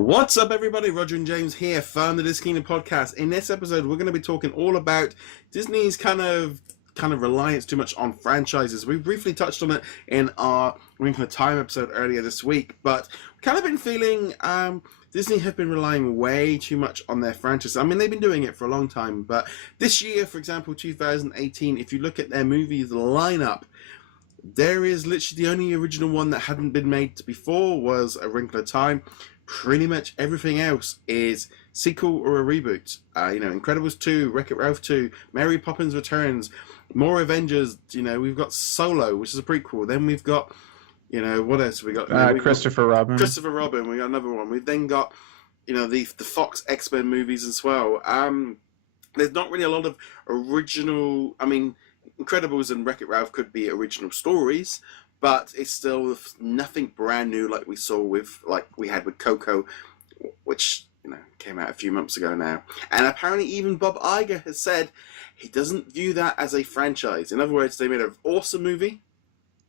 What's up, everybody? Roger and James here from the DisKingdom podcast. In this episode, we're going to be talking all about Disney's kind of reliance too much on franchises. We briefly touched on it in our Wrinkle of Time episode earlier this week, but we've kind of been feeling Disney have been relying way too much on their franchises. I mean, they've been doing it for a long time, but this year, for example, 2018, if you look at their movies lineup, there is literally the only original one that hadn't been made before was A Wrinkle of Time. Pretty much everything else is sequel or a reboot. Incredibles 2, Wreck-It Ralph 2, Mary Poppins Returns, more Avengers. We've got Solo, which is a prequel. Then we've got, what else we got? Christopher Robin. Christopher Robin. We got another one. We've then got, the Fox X-Men movies as well. There's not really a lot of original. I mean, Incredibles and Wreck-It Ralph could be original stories, but it's still nothing brand new like we had with Coco, which came out a few months ago now. And apparently even Bob Iger has said he doesn't view that as a franchise. In other words, they made an awesome movie.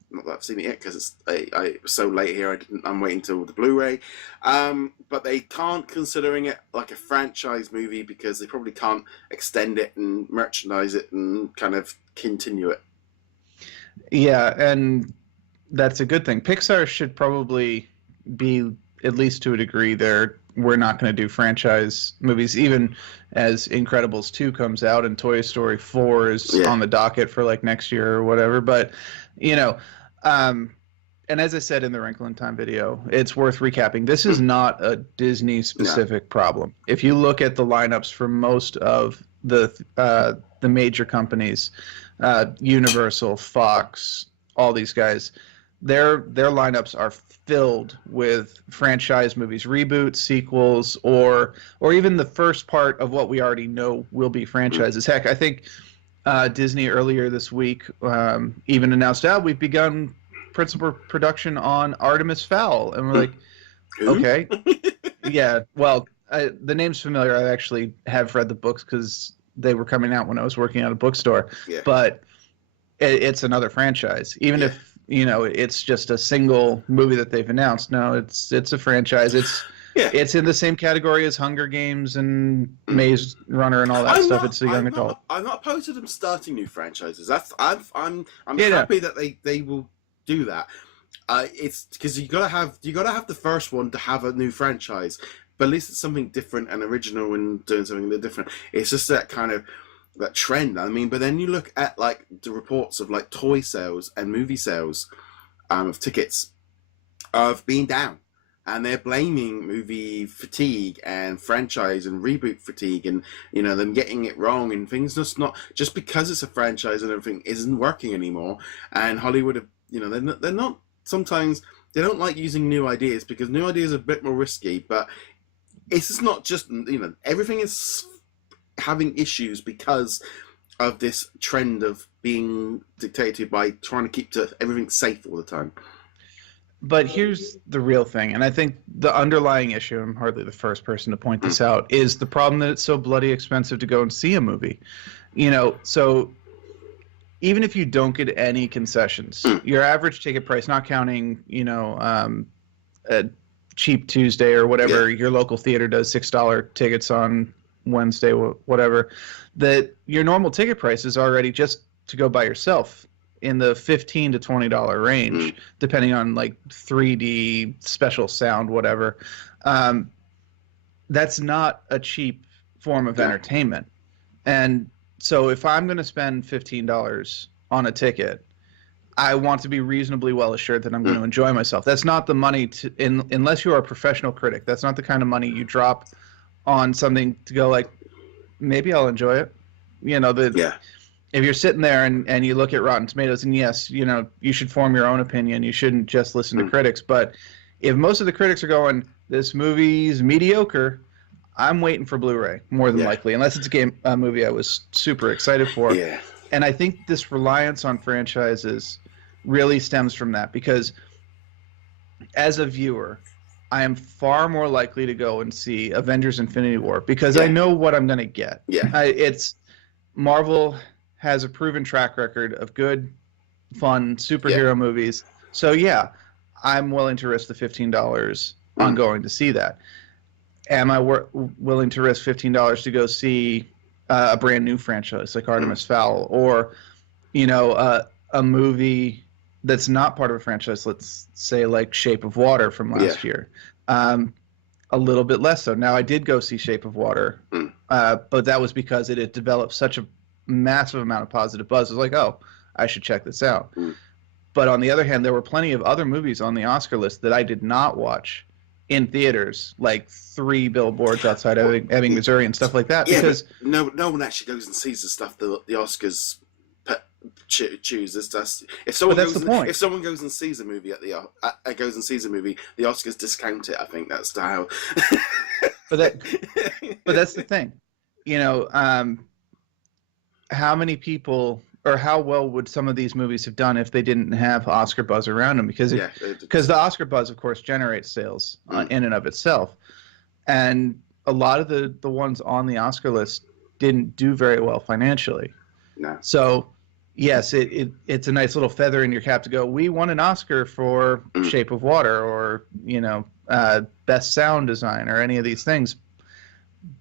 Not that I've seen it yet because I was so late here. I'm waiting till the Blu-ray. But they can't considering it like a franchise movie because they probably can't extend it and merchandise it and kind of continue it. Yeah, and that's a good thing. Pixar should probably be, at least to a degree, we're not going to do franchise movies, even as Incredibles 2 comes out and Toy Story 4 is on the docket for like next year or whatever. But, and as I said in the Wrinkle in Time video, it's worth recapping. This is not a Disney-specific problem. If you look at the lineups for most of the major companies, Universal, Fox, all these guys, their lineups are filled with franchise movies, reboots, sequels, or even the first part of what we already know will be franchises. Heck, I think Disney earlier this week even announced, we've begun principal production on Artemis Fowl. And we're like, okay. Yeah, well, the name's familiar. I actually have read the books because they were coming out when I was working at a bookstore. Yeah. But it's another franchise. Even if it's just a single movie that they've announced. No, it's a franchise. It's in the same category as Hunger Games and Maze Runner and all that stuff. It's a young adult. I'm not opposed to them starting new franchises. I'm happy that they will do that. It's because you gotta have the first one to have a new franchise. But at least it's something different and original and doing something a little different. It's just that kind of that trend. I mean, but then you look at like the reports of like toy sales and movie sales of tickets of being down, and they're blaming movie fatigue and franchise and reboot fatigue and them getting it wrong and things just because it's a franchise and everything isn't working anymore. And Hollywood have they're not sometimes they don't like using new ideas because new ideas are a bit more risky, but it's just not just everything is having issues because of this trend of being dictated by trying to keep everything safe all the time. But here's the real thing, and I think the underlying issue, I'm hardly the first person to point this out, is the problem that it's so bloody expensive to go and see a movie. So even if you don't get any concessions, your average ticket price, not counting, a Cheap Tuesday or whatever your local theater does, $6 tickets on Wednesday, whatever, that your normal ticket price is already just to go by yourself in the $15 to $20 range, depending on like 3D, special sound, whatever. That's not a cheap form of entertainment. And so if I'm going to spend $15 on a ticket, I want to be reasonably well assured that I'm going to enjoy myself. That's not the money unless you are a professional critic. That's not the kind of money you drop on something to go like, maybe I'll enjoy it. If you're sitting there and you look at Rotten Tomatoes, and yes, you should form your own opinion. You shouldn't just listen to critics. But if most of the critics are going, this movie's mediocre, I'm waiting for Blu-ray more than likely, unless it's a movie I was super excited for. Yeah. And I think this reliance on franchises really stems from that, because as a viewer, I am far more likely to go and see Avengers Infinity War because I know what I'm going to get. Yeah. Marvel has a proven track record of good, fun superhero movies. So, I'm willing to risk the $15 on going to see that. am I willing to risk $15 to go see a brand new franchise like Artemis Fowl, or a movie that's not part of a franchise, let's say like Shape of Water from last year. A little bit less so. Now, I did go see Shape of Water, but that was because it had developed such a massive amount of positive buzz. I was like, oh, I should check this out. But on the other hand, there were plenty of other movies on the Oscar list that I did not watch in theaters, like 3 billboards outside of Ebbing, Missouri, and stuff like that. Yeah, because no one actually goes and sees the stuff the Oscars choose. If someone goes and sees a movie the Oscars discount it. I think that's how. but that's the thing, how many people, or how well would some of these movies have done if they didn't have Oscar buzz around them? Because the Oscar buzz, of course, generates sales in and of itself, and a lot of the ones on the Oscar list didn't do very well financially. No. So yes, it's a nice little feather in your cap to go, we won an Oscar for Shape of Water, or best sound design, or any of these things.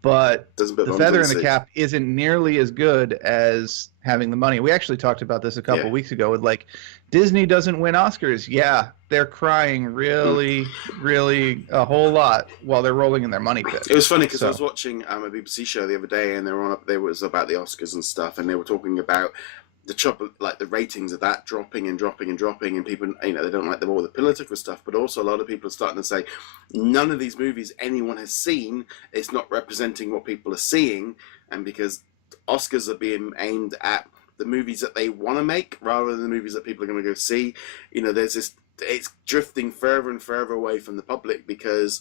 But the feather in the cap isn't nearly as good as having the money. We actually talked about this a couple weeks ago with, like, Disney doesn't win Oscars. Yeah, they're crying really, really a whole lot while they're rolling in their money pit. It was funny because I was watching a BBC show the other day, and they was about the Oscars and stuff, and they were talking about the ratings of that dropping, and people, they don't like all the political stuff, but also a lot of people are starting to say none of these movies anyone has seen, it's not representing what people are seeing, and because Oscars are being aimed at the movies that they want to make rather than the movies that people are going to go see, there's this, it's drifting further and further away from the public because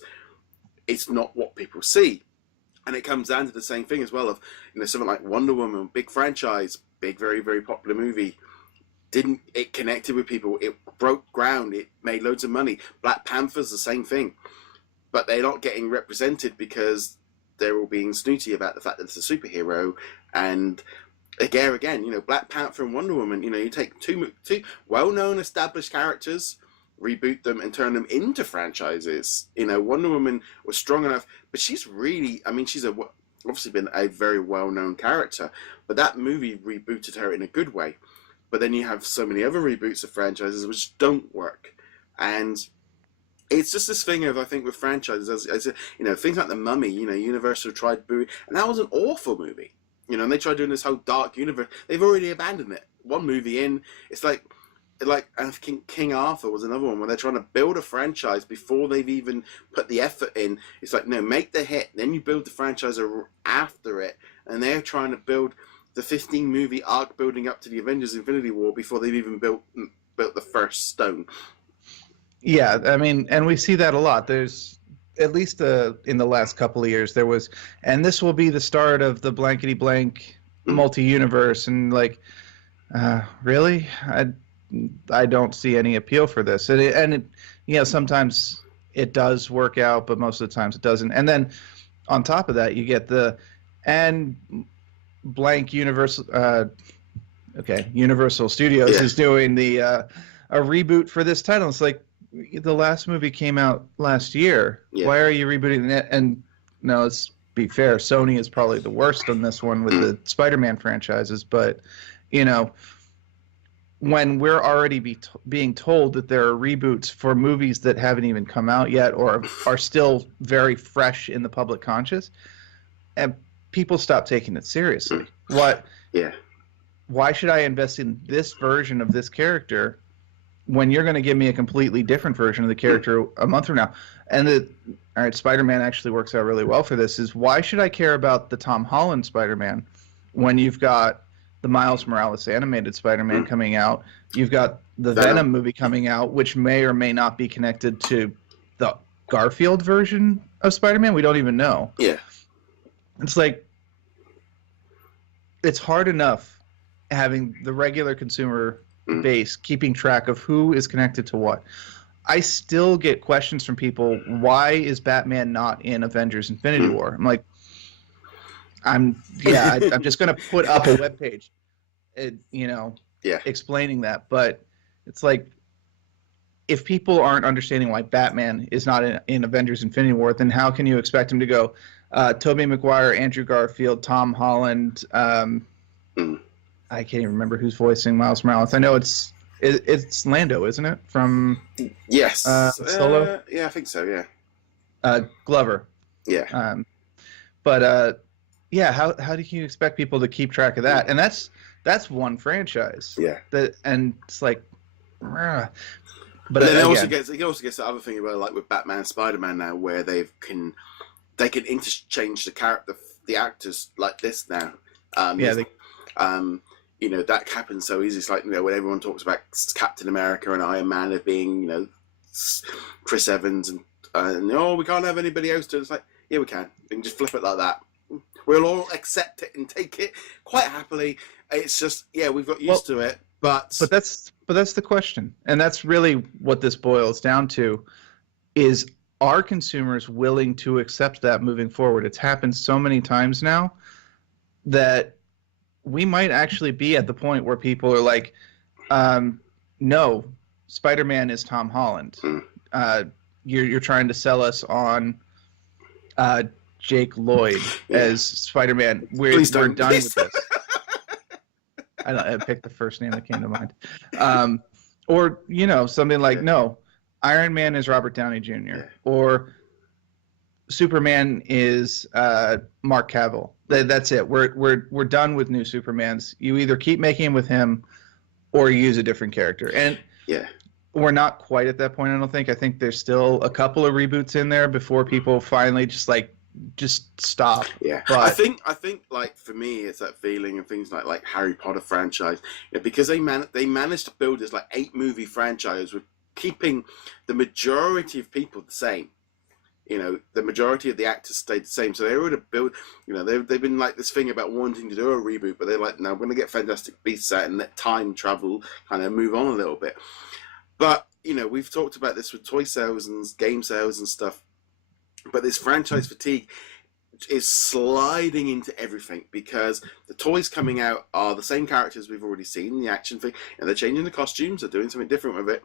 it's not what people see. And it comes down to the same thing as well of, something like Wonder Woman, big franchise, big, very, very popular movie. It connected with people. It broke ground. It made loads of money. Black Panther's the same thing. But they're not getting represented because they're all being snooty about the fact that it's a superhero. And again, Black Panther and Wonder Woman, you take two well-known established characters, reboot them and turn them into franchises. Wonder Woman was strong enough, but she's really, she's obviously been a very well-known character, but that movie rebooted her in a good way. But then you have so many other reboots of franchises which don't work, and it's just this thing of, I think, with franchises, as things like The Mummy, Universal tried booing, and that was an awful movie, and they tried doing this whole dark universe. They've already abandoned it. One movie in, it's like King Arthur was another one where they're trying to build a franchise before they've even put the effort in. It's like, no, make the hit, then you build the franchise after it, and they're trying to build the 15-movie arc building up to the Avengers Infinity War before they've even built the first stone. Yeah, and we see that a lot. There's, at least in the last couple of years, there was, and this will be the start of the blankety blank multi-universe, and like, really? I don't see any appeal for this, and sometimes it does work out, but most of the times it doesn't. And then on top of that, you get blank Universal. Universal Studios is doing a reboot for this title. It's like, the last movie came out last year. Yeah. Why are you rebooting it? And no, let's be fair, Sony is probably the worst on this one with the Spider-Man franchises, but when we're already being told that there are reboots for movies that haven't even come out yet or are still very fresh in the public conscious, and people stop taking it seriously. What? Yeah. Why should I invest in this version of this character when you're going to give me a completely different version of the character a month from now? And all right, Spider-Man actually works out really well for this. Is why should I care about the Tom Holland Spider-Man when you've got the Miles Morales animated Spider-Man coming out? You've got the Venom movie coming out, which may or may not be connected to the Garfield version of Spider-Man. We don't even know. Yeah. It's like, it's hard enough having the regular consumer base keeping track of who is connected to what. I still get questions from people, why is Batman not in Avengers Infinity War? I'm like, I'm just going to put up a webpage, explaining that. But it's like, if people aren't understanding why Batman is not in Avengers Infinity War, then how can you expect him to go Tobey Maguire, Andrew Garfield, Tom Holland, I can't even remember who's voicing Miles Morales. I know it's Lando, isn't it? From yes, Solo. Yeah, I think so. Yeah. Glover. Yeah. Yeah. How do you expect people to keep track of that? And that's one franchise. Yeah. And it's like, but then it also gets the other thing about like with Batman and Spider-Man now, where they can interchange the actors like this now. That happens so easy. It's like, when everyone talks about Captain America and Iron Man as being, Chris Evans and we can't have anybody else do it. It's like, yeah, we can. We can just flip it like that. We'll all accept it and take it quite happily. It's just, we've got used to it. But that's the question. And that's really what this boils down to is, are consumers willing to accept that moving forward? It's happened so many times now that we might actually be at the point where people are like, no, Spider-Man is Tom Holland. You're trying to sell us on Jake Lloyd as Spider-Man. We're done with this. I picked the first name that came to mind. Or, something like, no, Iron Man is Robert Downey Jr. Or Superman is Mark Cavill. That's it. We're done with new Supermans. You either keep making them with him or use a different character. And we're not quite at that point, I don't think. I think there's still a couple of reboots in there before people finally just stop. Yeah. But I think like for me it's that feeling of things like Harry Potter franchise. Because they managed to build this 8-movie franchise with keeping the majority of people the same. The majority of the actors stayed the same. So they were to build, they've been like this thing about wanting to do a reboot, but they're like, no, we're going to get Fantastic Beasts out and let time travel kind of move on a little bit. But, we've talked about this with toy sales and game sales and stuff, but this franchise fatigue is sliding into everything because the toys coming out are the same characters we've already seen, the action thing, and they're changing the costumes, they're doing something different with it,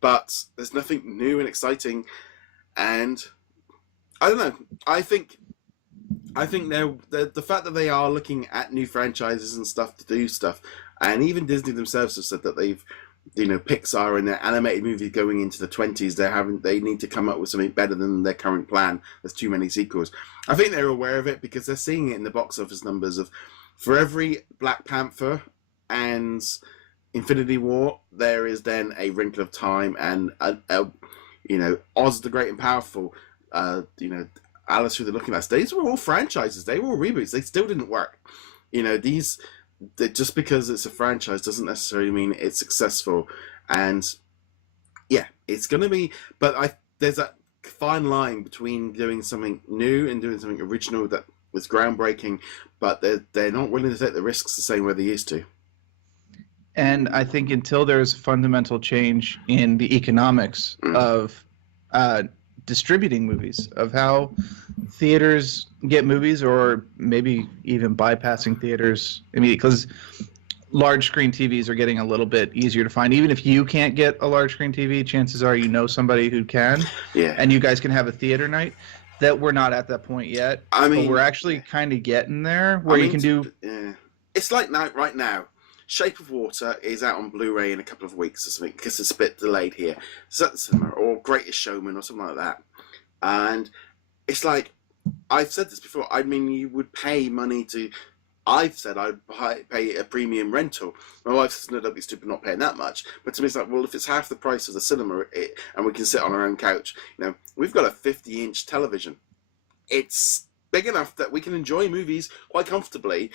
but there's nothing new and exciting. And I don't know. I think the fact that they are looking at new franchises and stuff to do stuff, and even Disney themselves have said that they've, Pixar and their animated movies going into the 20s, they need to come up with something better than their current plan. There's too many sequels. I think they're aware of it because they're seeing it in the box office numbers of, for every Black Panther and Infinity War, there is then a Wrinkle of Time and Oz the Great and Powerful. Alice Through the Looking Glass. These were all franchises. They were all reboots. They still didn't work. Just because it's a franchise doesn't necessarily mean it's successful. And it's going to be. But there's that fine line between doing something new and doing something original that was groundbreaking. But they're not willing to take the risks the same way they used to. And I think until there's fundamental change in the economics of distributing movies, of how theaters get movies, or maybe even bypassing theaters. I mean, because large screen TVs are getting a little bit easier to find. Even if you can't get a large screen TV, chances are somebody who can. Yeah. And you guys can have a theater night. That we're not at that point yet. I mean, but we're actually kind of getting there where you can do. Yeah. It's like right now. Shape of Water is out on Blu-ray in a couple of weeks or something because it's a bit delayed here. Or Greatest Showman or something like that. And it's like, I've said this before, I mean, you would pay money to... I've said I'd pay a premium rental. My wife says, no, don't be stupid, not paying that much. But to me, it's like, well, if it's half the price of the cinema and we can sit on our own couch, we've got a 50-inch television. It's big enough that we can enjoy movies quite comfortably.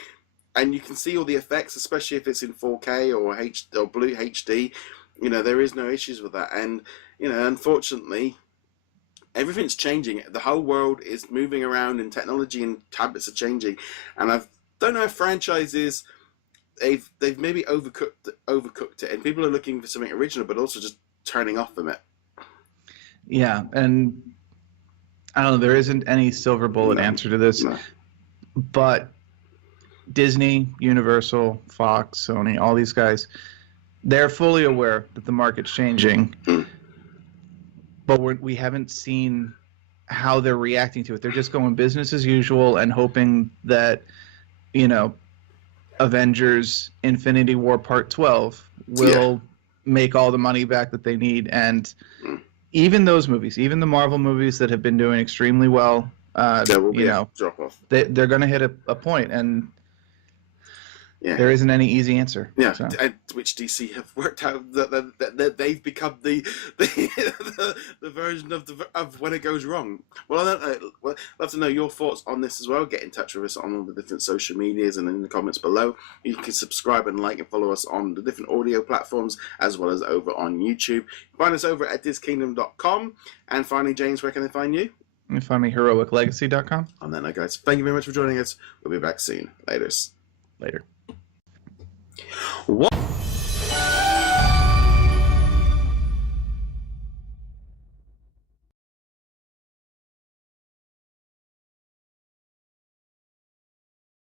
And you can see all the effects, especially if it's in 4K or Blue HD. There is no issues with that. And, unfortunately, everything's changing. The whole world is moving around and technology and tablets are changing. And I don't know if franchises, they've maybe overcooked it. And people are looking for something original, but also just turning off from it. Yeah, and I don't know, there isn't any silver bullet answer to this. No. But Disney, Universal, Fox, Sony, all these guys, they're fully aware that the market's changing. but we haven't seen how they're reacting to it. They're just going business as usual and hoping that, Avengers Infinity War Part 12 will make all the money back that they need. And even those movies, even the Marvel movies that have been doing extremely well, there will be a drop off. They're going to hit a point, and there isn't any easy answer. Yeah, so. And which DC have worked out that they've become the version of when it goes wrong. Well, I'd love to know your thoughts on this as well. Get in touch with us on all the different social medias and in the comments below. You can subscribe and like and follow us on the different audio platforms as well as over on YouTube. Find us over at DisKingdom.com. And finally, James, where can they find you? You can find me heroiclegacy.com. On that note, guys, thank you very much for joining us. We'll be back soon. Later. Later. What?